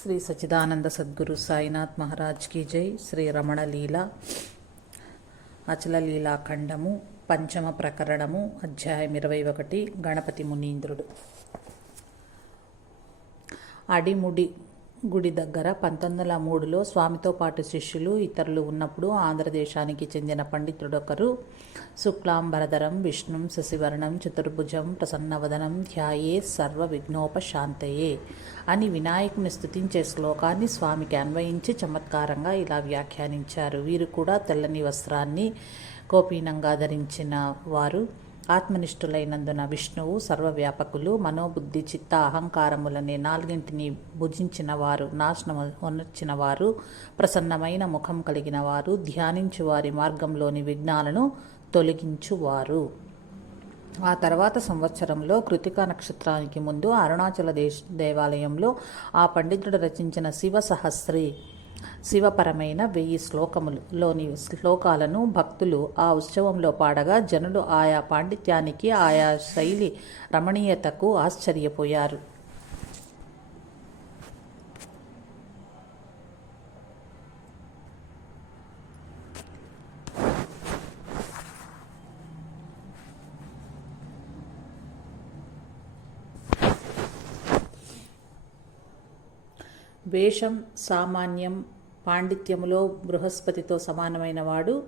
శ్రీ సచిదానంద సద్గురు సాయినాథ్ మహారాజ్ కీ జై. శ్రీ రమణ లీల అచల లీలా ఖండము పంచమ ప్రకరణము అధ్యాయం ఇరవై ఒకటి గణపతి మునీంద్రుడు. అడిముడి గుడి దగ్గర పంతొమ్మిది వందల మూడులో స్వామితో పాటు శిష్యులు ఇతరులు ఉన్నప్పుడు ఆంధ్రదేశానికి చెందిన పండితుడొకరు. శుక్లాంబరధరం విష్ణుం శశివర్ణం చతుర్భుజం ప్రసన్నవదనం ధ్యాయే సర్వ విఘ్నోపశాంతయే అని వినాయకుని స్థుతించే శ్లోకాన్ని స్వామికి అన్వయించి చమత్కారంగా ఇలా వ్యాఖ్యానించారు. వీరు కూడా తెల్లని వస్త్రాన్ని గోపీనంగా ధరించిన వారు. ఆత్మనిష్ఠులైనందున విష్ణువు సర్వవ్యాపకులు మనోబుద్ధి చిత్త అహంకారములనే నాలుగింటిని భుజించిన వారు నాశనము వారు ప్రసన్నమైన ముఖం కలిగిన వారు ధ్యానించు వారి మార్గంలోని విఘ్నాలను తొలగించువారు. ఆ తర్వాత సంవత్సరంలో కృతికా నక్షత్రానికి ముందు అరుణాచల దేశ దేవాలయంలో ఆ పండితుడు రచించిన శివ సహస్రి శివపరమైన వెయ్యి శ్లోకములోని శ్లోకాలను భక్తులు ఆ ఉత్సవంలో పాడగా జనులు ఆయా పాండిత్యానికి ఆయా శైలి రమణీయతకు ఆశ్చర్యపోయారు. వేషం సామాన్యం పాండిత్యములో బృహస్పతితో సమానమైనవాడు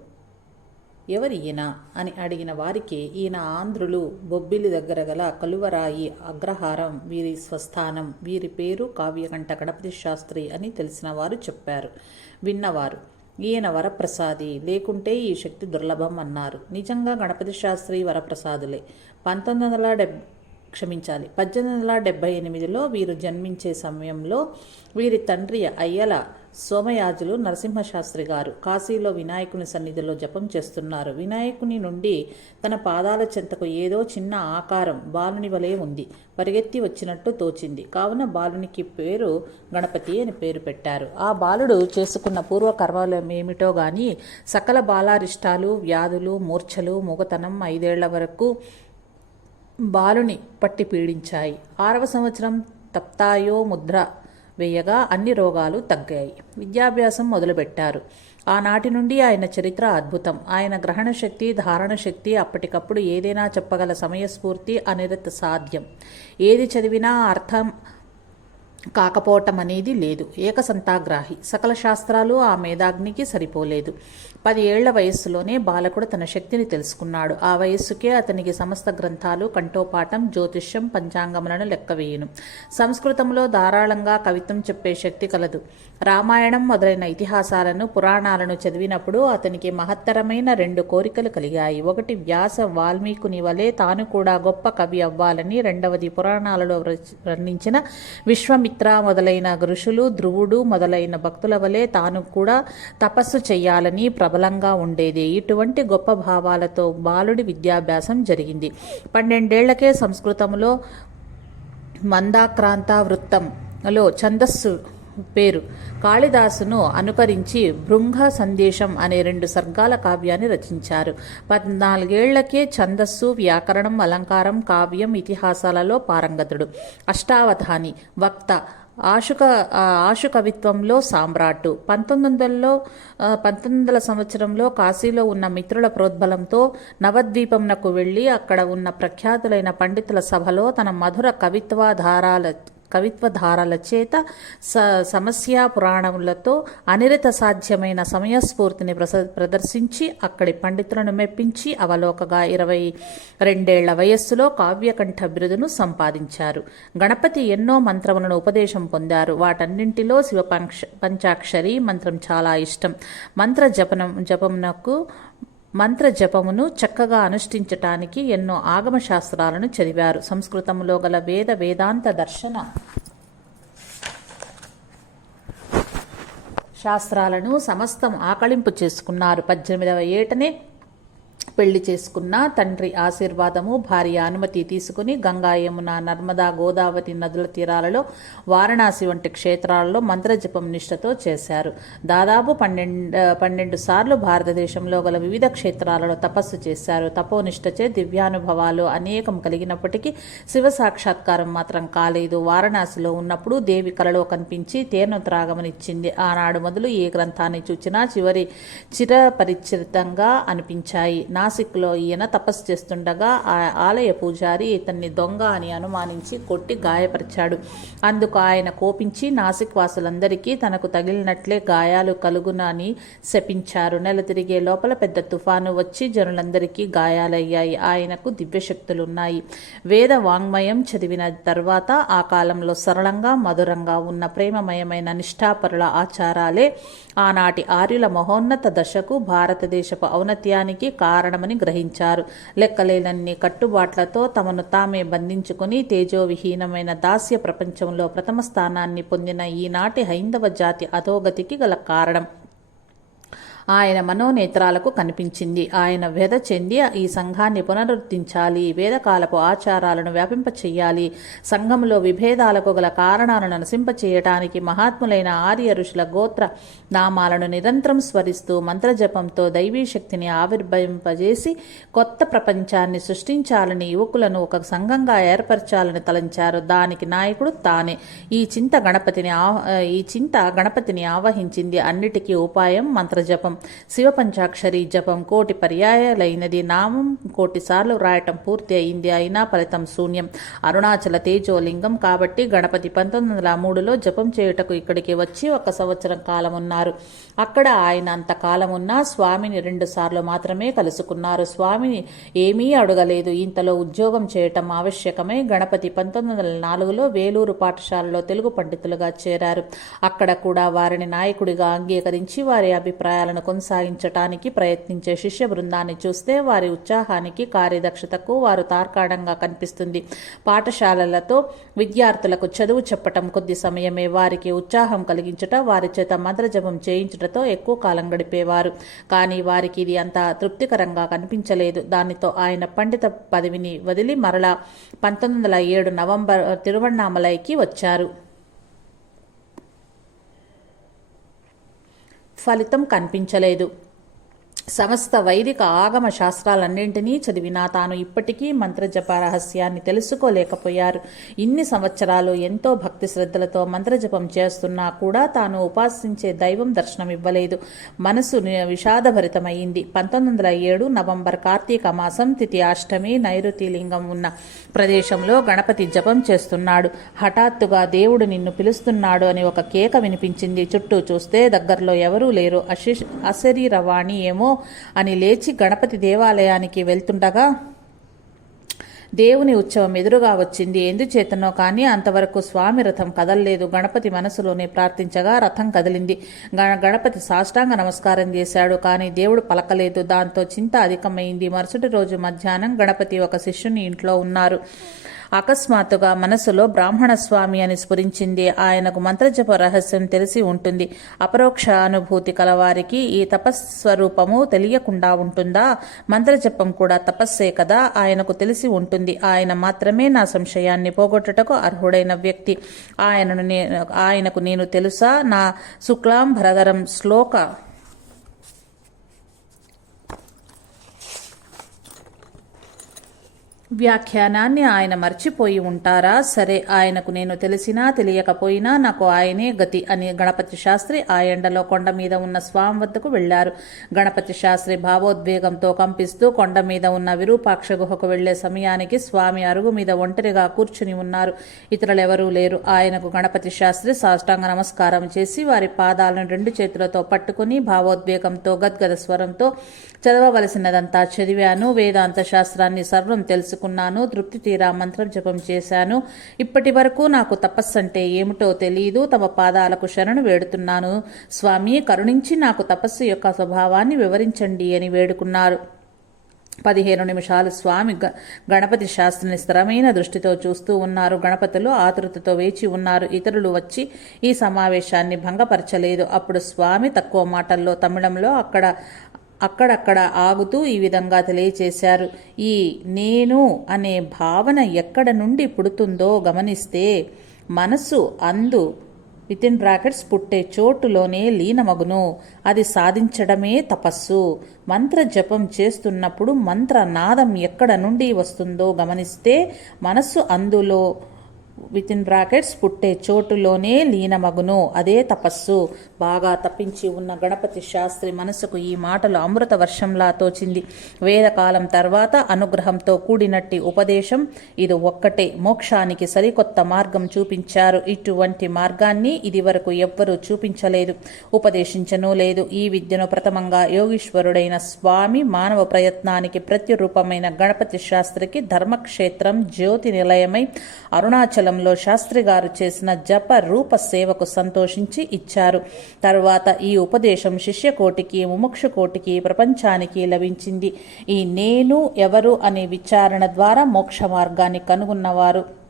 ఎవరి ఈయన అని అడిగిన వారికి ఈయన ఆంధ్రులు బొబ్బిలి దగ్గర గల కలువరాయి అగ్రహారం వీరి స్వస్థానం వీరి పేరు కావ్యకంఠ గణపతి శాస్త్రి అని తెలిసిన వారు చెప్పారు. విన్నవారు ఈయన వరప్రసాది లేకుంటే ఈ శక్తి దుర్లభం అన్నారు. నిజంగా గణపతి శాస్త్రి వరప్రసాదులే. పంతొమ్మిది వందల డెబ్ క్షమించాలి. పద్దెనిమిది వందల డెబ్బై ఎనిమిదిలో వీరు జన్మించే సమయంలో వీరి తండ్రి అయ్యల సోమయాజులు నరసింహశాస్త్రి గారు కాశీలో వినాయకుని సన్నిధిలో జపం చేస్తున్నారు. వినాయకుని నుండి తన పాదాల చెంతకు ఏదో చిన్న ఆకారం బాలుని వలె ఉంది. పరిగెత్తి వచ్చినట్టు తోచింది. కావున బాలునికి పేరు గణపతి అని పేరు పెట్టారు. ఆ బాలుడు చేసుకున్న పూర్వకర్మలు ఏమిటో గాని సకల బాలారిష్టాలు వ్యాధులు మూర్ఛలు మూగతనం ఐదేళ్ళ వరకు బాలుని పట్టి పీడించాయి. ఆరవ సంవత్సరం తప్తాయో ముద్ర వేయగా అన్ని రోగాలు తగ్గాయి. విద్యాభ్యాసం మొదలుపెట్టారు. ఆనాటి నుండి ఆయన చరిత్ర అద్భుతం. ఆయన గ్రహణ శక్తి ధారణ శక్తి అప్పటికప్పుడు ఏదైనా చెప్పగల సమయస్ఫూర్తి అనిరత సాధ్యం. ఏది చదివినా అర్థం కాకపోవటం అనేది లేదు. ఏకసంతాగ్రాహి. సకల శాస్త్రాలు ఆ మేధాగ్నికి సరిపోలేదు. పది ఏళ్ళ వయస్సులోనే బాలకుడు తన శక్తిని తెలుసుకున్నాడు. ఆ వయస్సుకే అతనికి సమస్త గ్రంథాలు కంఠోపాఠం జ్యోతిష్యం పంచాంగములను లెక్కవేయును సంస్కృతంలో ధారాళంగా కవిత్వం చెప్పే శక్తి కలదు. రామాయణం మొదలైన ఇతిహాసాలను పురాణాలను చదివినప్పుడు అతనికి మహత్తరమైన రెండు కోరికలు కలిగాయి. ఒకటి వ్యాస వాల్మీకుని వలె తాను కూడా గొప్ప కవి అవ్వాలని రెండవది పురాణాలలో వర్ణించిన విశ్వమిత్ర మొదలైన ఋషులు ధ్రువుడు మొదలైన భక్తుల వలె తాను కూడా తపస్సు చేయాలని ప్రభ ప్రబలంగా ఉండేది. ఇటువంటి గొప్ప భావాలతో బాలుడి విద్యాభ్యాసం జరిగింది. పన్నెండేళ్ళకే సంస్కృతంలో మందాక్రాంత వృత్తంలో ఛందస్సు పేరు. కాళిదాసును అనుకరించి భృంగ సందేశం అనే రెండు సర్గాల కావ్యాన్ని రచించారు. పద్నాలుగేళ్ళకే ఛందస్సు వ్యాకరణం అలంకారం కావ్యం ఇతిహాసాలలో పారంగతుడు. అష్టావధాని వక్త ఆశుక ఆశు కవిత్వంలో సామ్రాట్ పంతొమ్మిది వందలలో పంతొమ్మిది వందల సంవత్సరంలో కాశీలో ఉన్న మిత్రుల ప్రోద్బలంతో నవద్వీపంనకు వెళ్ళి అక్కడ ఉన్న ప్రఖ్యాతులైన పండితుల సభలో తన మధుర కవిత్వాధారాల కవిత్వధారల చేత స సమస్య పురాణములతో అనిరత సాధ్యమైన సమయస్ఫూర్తిని ప్రస ప్రదర్శించి అక్కడి పండితులను మెప్పించి అవలోకగా ఇరవై రెండేళ్ళ వయస్సులో కావ్యకంఠ బిరుదును సంపాదించారు. గణపతి ఎన్నో మంత్రములను ఉపదేశం పొందారు. వాటన్నింటిలో శివ పంచాక్షరి మంత్రం చాలా ఇష్టం. మంత్ర జపనం జపమునకు మంత్ర జపమును చక్కగా అనుష్ఠించటానికి ఎన్నో ఆగమ శాస్త్రాలను చదివారు. సంస్కృతంలో గల వేద వేదాంత దర్శన శాస్త్రాలను సమస్తం ఆకళింపు చేసుకున్నారు. పద్దెనిమిదవ ఏటనే పెళ్ళి చేసుకున్న తండ్రి ఆశీర్వాదము భార్య అనుమతి తీసుకుని గంగా యమున నర్మదా గోదావరి నదుల తీరాలలో వారణాసి వంటి క్షేత్రాలలో మంత్రజపం నిష్ఠతో చేశారు. దాదాపు పన్నెండు పన్నెండు సార్లు భారతదేశంలో గల వివిధ క్షేత్రాలలో తపస్సు చేశారు. తపోనిష్టచే దివ్యానుభవాలు అనేకం కలిగినప్పటికీ శివ సాక్షాత్కారం మాత్రం కాలేదు. వారణాసిలో ఉన్నప్పుడు దేవి కలలో కనిపించి తేను త్రాగమనిచ్చింది ఆనాడు మొదలు ఏ గ్రంథాన్ని చూచినా చివరి చిరపరిచితంగా అనిపించాయి. నాసిక్లో ఈయన తపస్సు చేస్తుండగా ఆ ఆలయ పూజారి ఇతన్ని దొంగ అని అనుమానించి కొట్టి గాయపరిచాడు. అందుకు ఆయన కోపించి నాసిక్ వాసులందరికీ తనకు తగిలినట్లే గాయాలు కలుగునని శపించారు. నెల తిరిగే లోపల పెద్ద తుఫాను వచ్చి జనులందరికీ గాయాలయ్యాయి. ఆయనకు దివ్యశక్తులున్నాయి. వేద వాంగ్మయం చదివిన తర్వాత ఆ కాలంలో సరళంగా మధురంగా ఉన్న ప్రేమమయమైన నిష్ఠాపరుల ఆచారాలే ఆనాటి ఆర్యుల మహోన్నత దశకు భారతదేశపు ఔన్నత్యానికి కారణమని గ్రహించారు. లెక్కలేనన్ని కట్టుబాట్లతో తమను తామే బంధించుకుని తేజోవిహీనమైన దాస్య ప్రపంచంలో ప్రథమ స్థానాన్ని పొందిన ఈనాటి హైందవ జాతి అధోగతికి గల కారణం. ఆయన మనోనేత్రాలకు కనిపించింది. ఆయన వ్యధ చెంది ఈ సంఘాన్ని పునరుద్ధరించాలి వేదకాలపు ఆచారాలను వ్యాపింపచేయాలి సంఘంలో విభేదాలకు గల కారణాలను నశింపచేయటానికి మహాత్ములైన ఆర్య ఋషుల గోత్ర నామాలను నిరంతరం స్మరిస్తూ మంత్రజపంతో దైవీ శక్తిని ఆవిర్భవింపజేసి కొత్త ప్రపంచాన్ని సృష్టించాలని యువకులను ఒక సంఘంగా ఏర్పరచాలని తలంచారు. దానికి నాయకుడు తానే. ఈ చింత గణపతిని ఈ చింత గణపతిని ఆవహించింది. అన్నిటికీ ఉపాయం మంత్రజపం. శివ పంచాక్షరి జపం కోటి పర్యాయాలైనది. నామం కోటి సార్లు రాయటం పూర్తి అయింది. అయినా ఫలితం శూన్యం. అరుణాచల తేజోలింగం కాబట్టి గణపతి పంతొమ్మిది వందల మూడులో జపం చేయుటకు ఇక్కడికి వచ్చి ఒక సంవత్సరం కాలం ఉన్నారు అక్కడ ఆయన అంత ఉన్నా స్వామిని రెండుసార్లు మాత్రమే కలుసుకున్నారు. స్వామిని ఏమీ అడగలేదు. ఇంతలో ఉద్యోగం చేయటం ఆవశ్యకమై గణపతి పంతొమ్మిది వందల నాలుగులో వేలూరు పాఠశాలలో తెలుగు పండితులుగా చేరారు. అక్కడ కూడా వారిని నాయకుడిగా అంగీకరించి వారి అభిప్రాయాలను కొనసాగించటానికి ప్రయత్నించే శిష్య బృందాన్ని చూస్తే వారి ఉత్సాహానికి కార్యదక్షతకు వారు తార్కాణంగా కనిపిస్తుంది. పాఠశాలలతో విద్యార్థులకు చదువు చెప్పటం కొద్ది సమయమే వారికి ఉత్సాహం కలిగించట వారి చేత మంత్రజపం చేయించుటతో ఎక్కువ కాలం గడిపేవారు. కానీ వారికి ఇది అంత తృప్తికరంగా కనిపించలేదు. దానితో ఆయన పండిత పదవిని వదిలి మరలా పంతొమ్మిది వందల ఏడు నవంబర్ తిరువణ్ణామలైకి వచ్చారు. ఫలితం కనిపించలేదు. సమస్త వైదిక ఆగమ శాస్త్రాలన్నింటినీ చదివినా తాను ఇప్పటికీ మంత్రజప రహస్యాన్ని తెలుసుకోలేకపోయారు. ఇన్ని సంవత్సరాలు ఎంతో భక్తి శ్రద్ధలతో మంత్రజపం చేస్తున్నా కూడా తాను ఉపాసించే దైవం దర్శనం ఇవ్వలేదు మనసు విషాదభరితమైంది పంతొమ్మిది వందల ఏడు నవంబర్ కార్తీక మాసం తిథి అష్టమి నైరుతి లింగం ఉన్న ప్రదేశంలో గణపతి జపం చేస్తున్నాడు. హఠాత్తుగా దేవుడు నిన్ను పిలుస్తున్నాడు అని ఒక కేక వినిపించింది. చుట్టూ చూస్తే దగ్గరలో ఎవరూ లేరు. అశి అశరీరవాణి ఏమో అని లేచి గణపతి దేవాలయానికి వెళ్తుండగా దేవుని ఉత్సవం ఎదురుగా వచ్చింది. ఎందుచేతనో కానీ అంతవరకు స్వామి రథం కదలలేదు. గణపతి మనసులోనే ప్రార్థించగా రథం కదిలింది. గణ- గణపతి సాష్టాంగ నమస్కారం చేశాడు. కానీ దేవుడు పలకలేదు. దాంతో చింత అధికమైంది. మరుసటి రోజు మధ్యాహ్నం గణపతి ఒక శిష్యుని ఇంట్లో ఉన్నారు. అకస్మాత్తుగా మనసులో బ్రాహ్మణ స్వామి అని స్ఫురించింది. ఆయనకు మంత్రజప రహస్యం తెలిసి ఉంటుంది. అపరోక్ష అనుభూతి కలవారికి ఈ తపస్వరూపము తెలియకుండా ఉంటుందా? మంత్రజపం కూడా తపస్సే కదా? ఆయనకు తెలిసి ఉంటుంది. ఆయన మాత్రమే నా సంశయాన్ని పోగొట్టుటకు అర్హుడైన వ్యక్తి. ఆయనను నేను ఆయనకు నేను తెలుసా? నా శుక్లాంబరధరం శ్లోక వ్యాఖ్యానాన్ని ఆయన మర్చిపోయి ఉంటారా? సరే ఆయనకు నేను తెలిసినా తెలియకపోయినా నాకు ఆయనే గతి అని గణపతి శాస్త్రి ఆ ఎండలో కొండ మీద ఉన్న స్వామి వద్దకు వెళ్ళారు గణపతి శాస్త్రి భావోద్వేగంతో కంపిస్తూ కొండ మీద ఉన్న విరూపాక్ష గుహకు వెళ్ళే సమయానికి స్వామి అరుగు మీద ఒంటరిగా కూర్చుని ఉన్నారు. ఇతరులెవరూ లేరు. ఆయనకు గణపతి శాస్త్రి సాష్టాంగ నమస్కారం చేసి వారి పాదాలను రెండు చేతులతో పట్టుకుని భావోద్వేగంతో గద్గద స్వరంతో చదవవలసినదంతా చదివాను. వేదాంత శాస్త్రాన్ని సర్వం తెలుసుకున్నాను తృప్తి తీరా మంత్రం జపం చేశాను. ఇప్పటి వరకు నాకు తపస్సంటే ఏమిటో తెలియదు తమ పాదాలకు శరణు వేడుతున్నాను. స్వామి కరుణించి నాకు తపస్సు యొక్క స్వభావాన్ని వివరించండి అని వేడుకున్నారు. పదిహేను నిమిషాలు స్వామి గ- గణపతి శాస్త్రిని స్థిరమైన దృష్టితో చూస్తూ ఉన్నారు. గణపతులు ఆతృతతో వేచి ఉన్నారు. ఇతరులు వచ్చి ఈ సమావేశాన్ని భంగపరచలేదు. అప్పుడు స్వామి తక్కువ మాటల్లో తమిళంలో అక్కడ అక్కడక్కడ ఆగుతూ ఈ విధంగా తెలియచేశారు. ఈ నేను అనే భావన ఎక్కడ నుండి పుడుతుందో గమనిస్తే మనసు అందు విత్ ఇన్ బ్రాకెట్స్ పుట్టే చోటులోనే లీనమగును. అది సాధించడమే తపస్సు. మంత్ర జపం చేస్తున్నప్పుడు మంత్ర నాదం ఎక్కడ నుండి వస్తుందో గమనిస్తే మనస్సు అందులో విత్ ఇన్ బ్రాకెట్స్ పుట్టే చోటులోనే లీనమగును. అదే తపస్సు. బాగా తప్పించి ఉన్న గణపతి శాస్త్రి మనసుకు ఈ మాటలు అమృత వర్షంలా తోచింది. వేదకాలం తర్వాత అనుగ్రహంతో కూడినట్టి ఉపదేశం ఇది ఒక్కటే. మోక్షానికి సరికొత్త మార్గం చూపించారు. ఇటువంటి మార్గాన్ని ఇదివరకు ఎవ్వరూ చూపించలేదు. ఉపదేశించను లేదు. ఈ విద్యను ప్రథమంగా యోగీశ్వరుడైన స్వామి మానవ ప్రయత్నానికి ప్రతిరూపమైన గణపతి శాస్త్రికి ధర్మక్షేత్రం జ్యోతి నిలయమై సమయంలో శాస్త్రి గారు చేసిన జప రూప సేవకు సంతోషించి ఇచ్చారు. తరువాత ఈ ఉపదేశం శిష్యకోటికి ముముక్షుకోటికి ప్రపంచానికి లభించింది. ఈ నేను ఎవరు అనే విచారణ ద్వారా మోక్ష మార్గాన్ని కనుగొన్నవారు.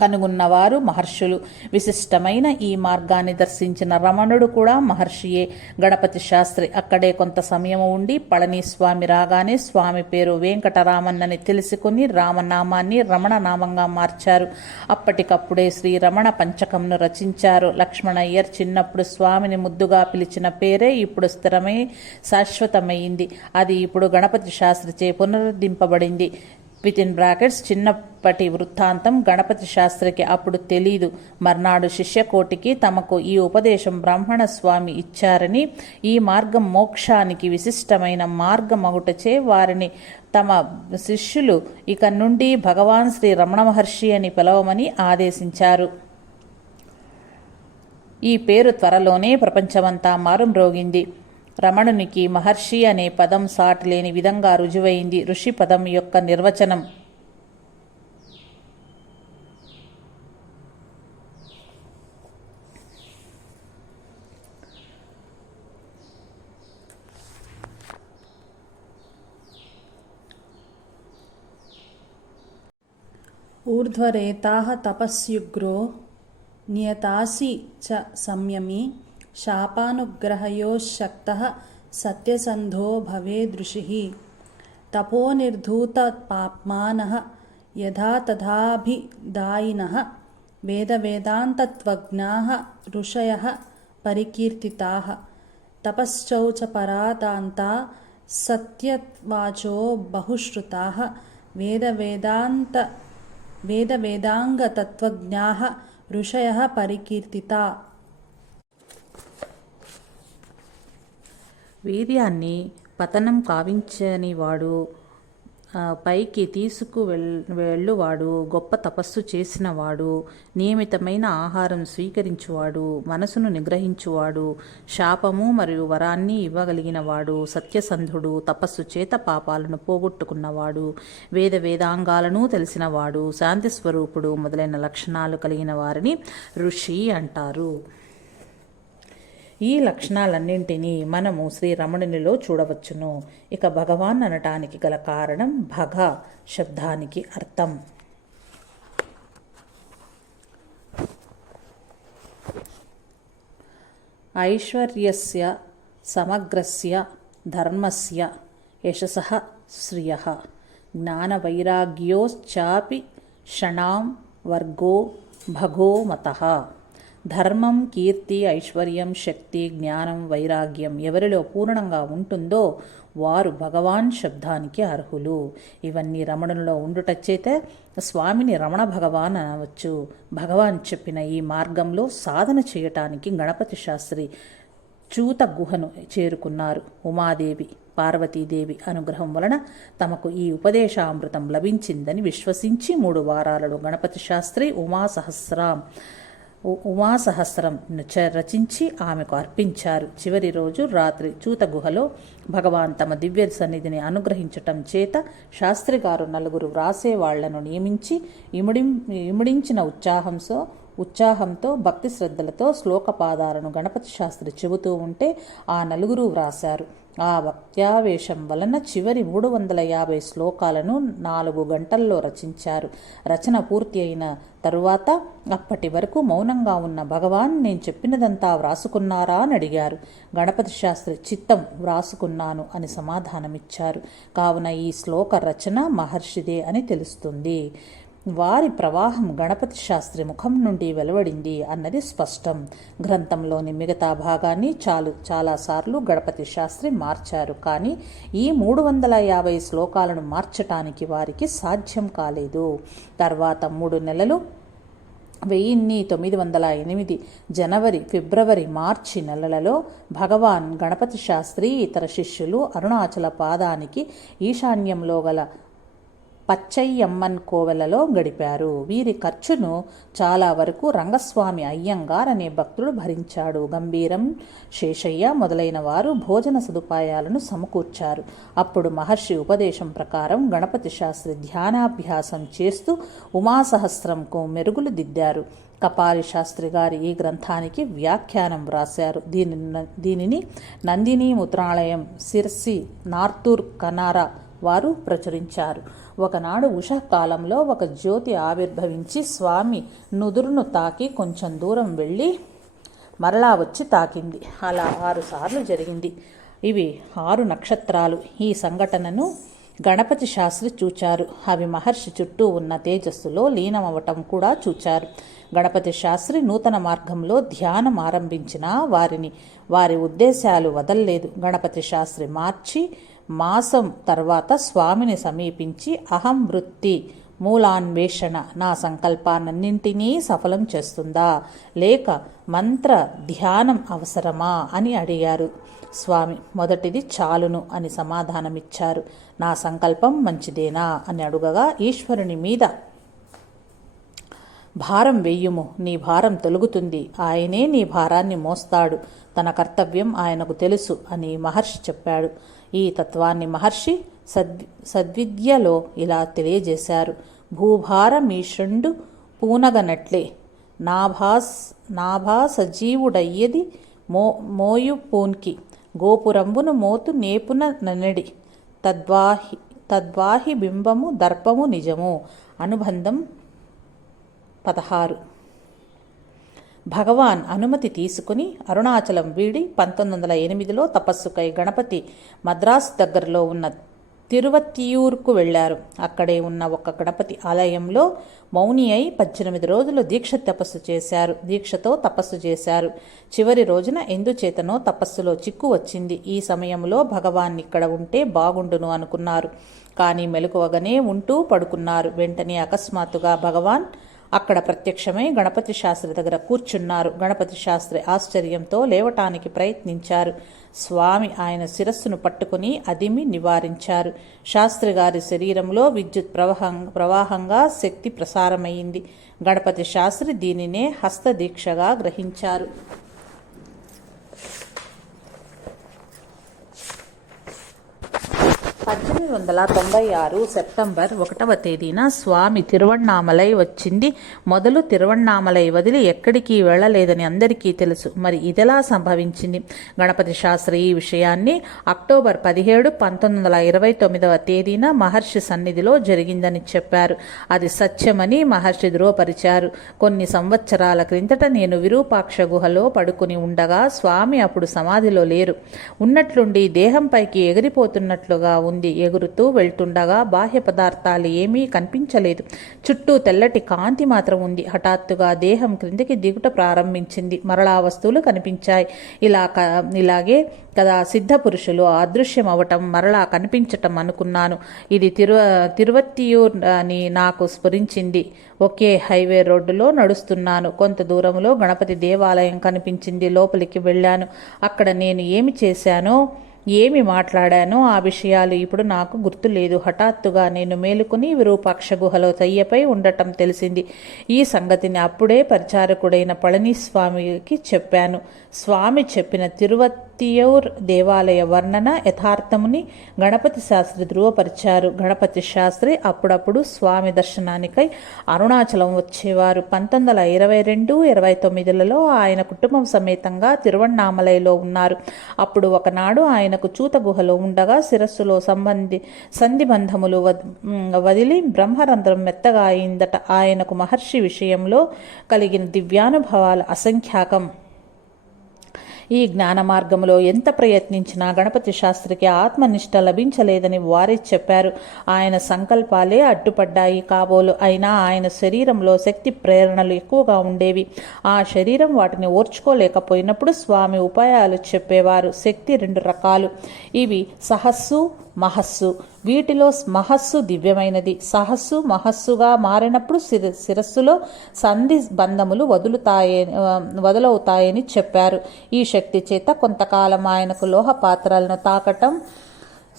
కనుగొన్నవారు మహర్షులు. విశిష్టమైన ఈ మార్గాన్ని దర్శించిన రమణుడు కూడా మహర్షియే. గణపతి శాస్త్రి అక్కడే కొంత సమయం ఉండి పళని స్వామి రాగానే స్వామి పేరు వెంకటరామన్నని తెలుసుకుని రామనామాన్ని రమణ నామంగా మార్చారు. అప్పటికప్పుడే శ్రీ రమణ పంచకంను రచించారు. లక్ష్మణయ్యర్ చిన్నప్పుడు స్వామిని ముద్దుగా పిలిచిన పేరే ఇప్పుడు స్థిరమై శాశ్వతమైంది. అది ఇప్పుడు గణపతి శాస్త్రిచే పునరుద్ధరింపబడింది. విత్ ఇన్ బ్రాకెట్స్ చిన్నప్పటి వృత్తాంతం గణపతి శాస్త్రికి అప్పుడు తెలీదు. మర్నాడు శిష్యకోటికి తమకు ఈ ఉపదేశం బ్రాహ్మణ స్వామి ఇచ్చారని ఈ మార్గం మోక్షానికి విశిష్టమైన మార్గమగుటచే వారిని తమ శిష్యులు ఇక నుండి భగవాన్ శ్రీ రమణ మహర్షి అని పిలవమని ఆదేశించారు. ఈ పేరు త్వరలోనే ప్రపంచమంతా మారుమ్రోగింది. రమణునికి మహర్షి అనే పదం సాటిలేని విధంగా రుజువైంది ఋషి పదం యొక్క నిర్వచనం. ఊర్ధ్వరేతాహ తపస్యుగ్రో నియతాసి చ సంయమి శాపానుగ్రహయోశక్త సత్యసంధో భవేదృషి తపోనిర్ధూతపాప్మాన యథా తథాభిదాయిన వేదవేదాంతత్వజ్ఞా ఋషయ పరికీర్తితా. తపశ్చౌచపరాతాంతా సత్యవాచో బహుశ్రుతా వేదవేదాంత వేదవేదాంగతత్వజ్ఞా ఋషయ పరికీర్తితా. వీర్యాన్ని పతనం కావించని వాడు పైకి తీసుకు వెళ్ళువాడు గొప్ప తపస్సు చేసినవాడు నియమితమైన ఆహారం స్వీకరించువాడు మనసును నిగ్రహించువాడు శాపము మరియు వరాన్ని ఇవ్వగలిగినవాడు సత్యసంధుడు తపస్సు చేత పాపాలను పోగొట్టుకున్నవాడు వేద వేదాంగాలను తెలిసినవాడు శాంతి స్వరూపుడు మొదలైన లక్షణాలు కలిగిన వారిని ఋషి అంటారు. ఈ లక్షణాలన్నింటినీ మనము శ్రీరమణునిలో చూడవచ్చును. ఇక భగవాన్ అనటానికి గల కారణం భగ శబ్దానికి అర్థం. ఐశ్వర్యస్య సమగ్రస్య ధర్మస్య యశస శ్రియ. జ్ఞానవైరాగ్యోశ్చాపి షణాం వర్గో భగో మతః. ధర్మం కీర్తి ఐశ్వర్యం శక్తి జ్ఞానం వైరాగ్యం ఎవరిలో పూర్ణంగా ఉంటుందో వారు భగవాన్ శబ్దానికి అర్హులు. ఇవన్నీ రమణంలో ఉండుటచ్చేతే స్వామిని రమణ భగవాన్ అనవచ్చు. భగవాన్ చెప్పిన ఈ మార్గంలో సాధన చేయటానికి గణపతి శాస్త్రి చూత గుహను చేరుకున్నారు. ఉమాదేవి పార్వతీదేవి అనుగ్రహం వలన తమకు ఈ ఉపదేశామృతం లభించిందని విశ్వసించి మూడు వారాలలో గణపతి శాస్త్రి ఉమా సహస్రాం ఉమా సహస్రం చ- రచించి ఆమెకు అర్పించారు. చివరి రోజు రాత్రి చూత గుహలో భగవాన్ తమ దివ్య సన్నిధిని అనుగ్రహించటం చేత శాస్త్రి గారు నలుగురు వ్రాసేవాళ్ళను నియమించి ఇముడి ఇముడించిన ఉత్సాహంతో ఉత్సాహంతో భక్తి శ్రద్ధలతో శ్లోకపాదాలను గణపతి శాస్త్రి చెబుతూ ఉంటే ఆ నలుగురు వ్రాశారు. ఆ భక్త్యావేశం వలన చివరి మూడు వందల యాభై శ్లోకాలను నాలుగు గంటల్లో రచించారు. రచన పూర్తి అయిన తరువాత అప్పటి వరకు మౌనంగా ఉన్న భగవాన్ నేను చెప్పినదంతా వ్రాసుకున్నారా అని అడిగారు. గణపతి శాస్త్రి చిత్తం వ్రాసుకున్నాను అని సమాధానమిచ్చారు. కావున ఈ శ్లోక రచన మహర్షిదే అని తెలుస్తుంది. వారి ప్రవాహం గణపతి శాస్త్రి ముఖం నుండి వెలువడింది అన్నది స్పష్టం. గ్రంథంలోని మిగతా భాగాన్ని చాలు చాలాసార్లు గణపతి శాస్త్రి మార్చారు. కానీ ఈ మూడు వందల యాభై శ్లోకాలను మార్చటానికి వారికి సాధ్యం కాలేదు. తర్వాత మూడు నెలలు వెయ్యిన్ని తొమ్మిది వందల ఎనిమిది జనవరి ఫిబ్రవరి మార్చి నెలలలో భగవాన్ గణపతి శాస్త్రి ఇతర శిష్యులు అరుణాచల పాదానికి ఈశాన్యంలో గల పచ్చయ్యమ్మన్ కోవెలలో గడిపారు. వీరి ఖర్చును చాలా వరకు రంగస్వామి అయ్యంగార్ అనే భక్తుడు భరించాడు. గంభీరం శేషయ్య మొదలైన వారు భోజన సదుపాయాలను సమకూర్చారు. అప్పుడు మహర్షి ఉపదేశం ప్రకారం గణపతి శాస్త్రి ధ్యానాభ్యాసం చేస్తూ ఉమాసహస్రంకు మెరుగులు దిద్దారు. కపాలి శాస్త్రి గారి ఈ గ్రంథానికి వ్యాఖ్యానం వ్రాశారు. దీని దీనిని నందిని ముద్రాలయం సిర్సి నార్తూర్ కనారా వారు ప్రచురించారు. ఒకనాడు ఉషాకాలంలో ఒక జ్యోతి ఆవిర్భవించి స్వామి నుదురును తాకి కొంచెం దూరం వెళ్ళి మరలా వచ్చి తాకింది. అలా ఆరుసార్లు జరిగింది. ఇవి ఆరు నక్షత్రాలు. ఈ సంఘటనను గణపతి శాస్త్రి చూచారు. అవి మహర్షి చుట్టూ ఉన్న తేజస్సులో లీనమవటం కూడా చూచారు. గణపతి శాస్త్రి నూతన మార్గంలో ధ్యానం ఆరంభించినా వారిని వారి ఉద్దేశాలు వదల్లేదు. గణపతి శాస్త్రి మార్చి మాసం తర్వాత స్వామిని సమీపించి అహం వృత్తి మూలాన్వేషణ నా సంకల్పాన్నింటినీ సఫలం చేస్తుందా? లేక మంత్ర ధ్యానం అవసరమా? అని అడిగారు. స్వామి మొదటిది చాలును అని సమాధానమిచ్చారు. నా సంకల్పం మంచిదేనా? అని అడుగగా ఈశ్వరుని మీద భారం వెయ్యుము నీ భారం తొలుగుతుంది. ఆయనే నీ భారాన్ని మోస్తాడు. తన కర్తవ్యం ఆయనకు తెలుసు అని మహర్షి చెప్పాడు. ఈ తత్వాన్ని మహర్షి సద్ సద్విద్యలో ఇలా తెలియజేశారు. భూభారమీషుండు పూనగనట్లే. నాభాస్ నాభా సజీవుడయ్యది మో మోయు పూన్కి గోపురంబును మోతు నేపున ననడి. తద్వాహి తద్వాహి బింబము దర్పము నిజము. అనుబంధం పదహారు. భగవాన్ అనుమతి తీసుకుని అరుణాచలం వీడి పంతొమ్మిది వందల ఎనిమిదిలో తపస్సుకై గణపతి మద్రాసు దగ్గరలో ఉన్న తిరువత్తియూర్కు వెళ్ళారు అక్కడే ఉన్న ఒక గణపతి ఆలయంలో మౌని అయి పద్దెనిమిది రోజులు దీక్ష తపస్సు చేశారు. దీక్షతో తపస్సు చేశారు. చివరి రోజున ఎందుచేతనో తపస్సులో చిక్కు వచ్చింది. ఈ సమయంలో భగవాన్ ఇక్కడ ఉంటే బాగుండును అనుకున్నారు. కానీ మెలకువగానే ఉంటూ పడుకున్నారు. వెంటనే అకస్మాత్తుగా భగవాన్ అక్కడ ప్రత్యక్షమై గణపతి శాస్త్రి దగ్గర కూర్చున్నారు. గణపతి శాస్త్రి ఆశ్చర్యంతో లేవటానికి ప్రయత్నించారు. స్వామి ఆయన శిరస్సును పట్టుకుని అదిమి నివారించారు. శాస్త్రి గారి శరీరంలో విద్యుత్ ప్రవాహం ప్రవాహంగా శక్తి ప్రసారమైంది. గణపతి శాస్త్రి దీనినే హస్తదీక్షగా గ్రహించారు. పద్దెనిమిది వందల తొంభై ఆరు సెప్టెంబర్ ఒకటవ తేదీన స్వామి తిరువణ్ణామలై వచ్చింది. మొదలు తిరువణ్ణామలై వదిలి ఎక్కడికి వెళ్ళలేదని అందరికీ తెలుసు. మరి ఇదెలా సంభవించింది? గణపతి శాస్త్రి ఈ విషయాన్ని అక్టోబర్ పదిహేడు పంతొమ్మిది వందల ఇరవై తొమ్మిదవ తేదీన మహర్షి సన్నిధిలో జరిగిందని చెప్పారు. అది సత్యమని మహర్షి ధృవపరిచారు. కొన్ని సంవత్సరాల క్రిందట నేను విరూపాక్ష గుహలో పడుకుని ఉండగా స్వామి అప్పుడు సమాధిలో లేరు. ఉన్నట్లుండి దేహంపైకి ఎగిరిపోతున్నట్లుగా ఉంది. ఎగురుతూ వెళ్తుండగా బాహ్య పదార్థాలు ఏమీ కనిపించలేదు. చుట్టూ తెల్లటి కాంతి మాత్రం ఉంది. హఠాత్తుగా దేహం క్రిందికి దిగుట ప్రారంభించింది. మరలా వస్తువులు కనిపించాయి. ఇలా క ఇలాగే కదా సిద్ధ పురుషులు అదృశ్యం అవటం మరలా కనిపించటం అనుకున్నాను. ఇది తిరు తిరువత్తియూర్ అని నాకు స్ఫురించింది. ఒకే హైవే రోడ్డులో నడుస్తున్నాను. కొంత దూరంలో గణపతి దేవాలయం కనిపించింది. లోపలికి వెళ్ళాను. అక్కడ నేను ఏమి చేశానో ఏమి మాట్లాడానో ఆ విషయాలు ఇప్పుడు నాకు గుర్తులేదు. హఠాత్తుగా నేను మేలుకుని విరూపాక్ష గుహలో తయ్యపై ఉండటం తెలిసింది. ఈ సంగతిని అప్పుడే పరిచారకుడైన పళనిస్వామికి చెప్పాను. స్వామి చెప్పిన తిరువ తియోర్ దేవాలయ వర్ణన యథార్థముని గణపతి శాస్త్రి ధృవపరిచారు. గణపతి శాస్త్రి అప్పుడప్పుడు స్వామి దర్శనానికై అరుణాచలం వచ్చేవారు. పంతొమ్మిది వందల ఇరవై రెండు ఇరవై తొమ్మిదిలలో ఆయన కుటుంబం సమేతంగా తిరువണ്ണామలైలో ఉన్నారు. అప్పుడు ఒకనాడు ఆయనకు చూత గుహలో ఉండగా శిరస్సులో సంబంధి సంధిబంధములు వదిలి బ్రహ్మరంధ్రం మెత్తగా అయిందట. ఆయనకు మహర్షి విషయంలో కలిగిన దివ్యానుభవాల అసంఖ్యాకం. ఈ జ్ఞాన మార్గంలో ఎంత ప్రయత్నించినా గణపతి శాస్త్రికి ఆత్మనిష్ట లభించలేదని వారే చెప్పారు. ఆయన సంకల్పాలే అడ్డుపడ్డాయి. కాబోలు అయినా ఆయన శరీరంలో శక్తి ప్రేరణలు ఎక్కువగా ఉండేవి. ఆ శరీరం వాటిని ఓర్చుకోలేకపోయినప్పుడు స్వామి ఉపాయాలు చెప్పేవారు. శక్తి రెండు రకాలు. ఇవి సహస్సు మహస్సు. వీటిలో మహస్సు దివ్యమైనది. సహస్సు మహస్సుగా మారినప్పుడు శిర శిరస్సులో సంధి బంధములు వదులుతాయే వదులవుతాయని చెప్పారు. ఈ శక్తి చేత కొంతకాలం ఆయనకు లోహ పాత్రలను తాకటం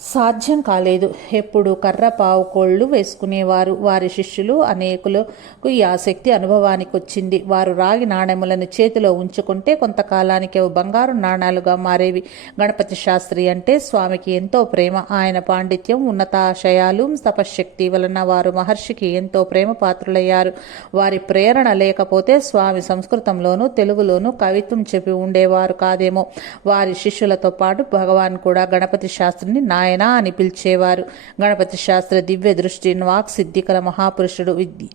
సాధ్యం కాలేదు. ఎప్పుడు కర్ర పావు కోళ్ళు వేసుకునేవారు. వారి శిష్యులు అనేకులకు ఈ ఆసక్తి అనుభవానికి వచ్చింది వారు రాగి నాణెములను చేతిలో ఉంచుకుంటే కొంతకాలానికి అవి బంగారు నాణాలుగా మారేవి. గణపతి శాస్త్రి అంటే స్వామికి ఎంతో ప్రేమ. ఆయన పాండిత్యం ఉన్నతాశయాలు తపశ్శక్తి వలన వారు మహర్షికి ఎంతో ప్రేమ పాత్రులయ్యారు వారి ప్రేరణ లేకపోతే స్వామి సంస్కృతంలోనూ తెలుగులోనూ కవిత్వం చెప్పి ఉండేవారు కాదేమో. వారి శిష్యులతో పాటు భగవాన్ కూడా గణపతి శాస్త్రిని నారాయణ అని పిలిచేవారు. గణపతి శాస్త్ర దివ్య దృష్టి వాక్ సిద్ధికల మహాపురుషుడు విద్య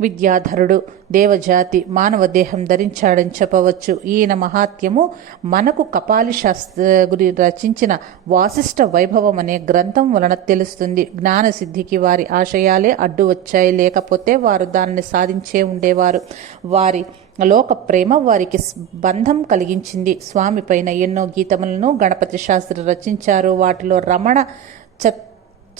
విద్యాధరుడు దేవజాతి మానవ దేహం ధరించాడని చెప్పవచ్చు. ఈయన మహాత్యము మనకు కపాలి శాస్త్ర గురి రచించిన వాసిష్ట వైభవం అనే గ్రంథం వలన తెలుస్తుంది. జ్ఞాన సిద్ధికి వారి ఆశయాలే అడ్డు వచ్చాయి లేకపోతే వారు దానిని సాధించే ఉండేవారు. వారి లోక ప్రేమ వారికి బంధం కలిగించింది. స్వామి పైన ఎన్నో గీతములను గణపతి శాస్త్రి రచించారు. వాటిలో రమణ చత్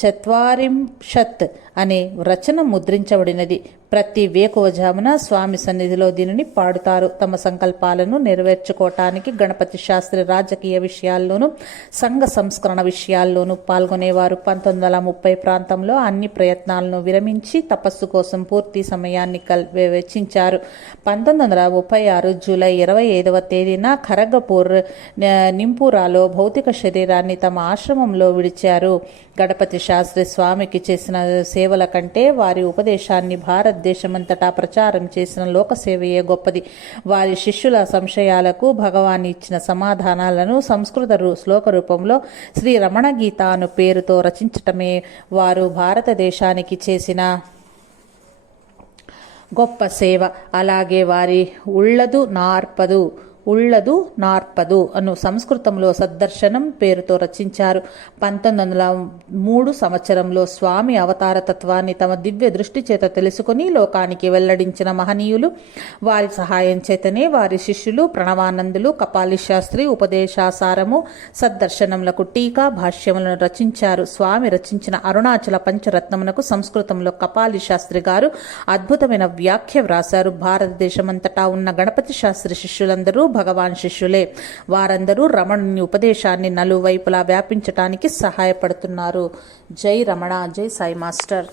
చత్వారింషత్ అనే రచన ముద్రించబడినది. ప్రతి వేకువజామున స్వామి సన్నిధిలో దీనిని పాడుతారు. తమ సంకల్పాలను నెరవేర్చుకోవటానికి గణపతి శాస్త్రి రాజకీయ విషయాల్లోనూ సంఘ సంస్కరణ విషయాల్లోనూ పాల్గొనేవారు. పంతొమ్మిది వందల ముప్పై ప్రాంతంలో అన్ని ప్రయత్నాలను విరమించి తపస్సు కోసం పూర్తి సమయాన్ని కల్ వెచ్చించారు. పంతొమ్మిది వందల ముప్పై ఆరు జూలై ఇరవై ఐదవ తేదీన ఖరగపూర్ నింపురాలో నింపూరాలో భౌతిక శరీరాన్ని తమ ఆశ్రమంలో విడిచారు. గణపతి శాస్త్రి స్వామికి చేసిన సేవల కంటే వారి ఉపదేశాన్ని భారతదేశమంతటా ప్రచారం చేసిన లోకసేవయే గొప్పది. వారి శిష్యుల సంశయాలకు భగవాన్ ఇచ్చిన సమాధానాలను సంస్కృత శ్లోక రూపంలో శ్రీ రమణ గీత అను పేరుతో రచించటమే వారు భారతదేశానికి చేసిన గొప్ప సేవ. అలాగే వారి ఉళ్ళదు నార్పదు. ఉళ్ళదు నార్పదు అను సంస్కృతంలో సద్దర్శనం పేరుతో రచించారు. పంతొమ్మిది వందల మూడు సంవత్సరంలో స్వామి అవతార తత్వాన్ని తమ దివ్య దృష్టి చేత తెలుసుకుని లోకానికి వెల్లడించిన మహనీయులు వారి సహాయం చేతనే వారి శిష్యులు ప్రణవానందులు కపాలి శాస్త్రి ఉపదేశాసారము సద్దర్శనములకు టీకా భాష్యములను రచించారు. స్వామి రచించిన అరుణాచల పంచరత్నమునకు సంస్కృతంలో కపాలి శాస్త్రి గారు అద్భుతమైన వ్యాఖ్య వ్రాశారు. భారతదేశమంతటా ఉన్న గణపతి శాస్త్రి శిష్యులందరూ భగవాన్ శిష్యులే. వారందరూ రమణుని ఉపదేశాన్ని నలువైపులా వ్యాపించటానికి సహాయపడుతున్నారు. జై రమణ జై సాయి మాస్టర్.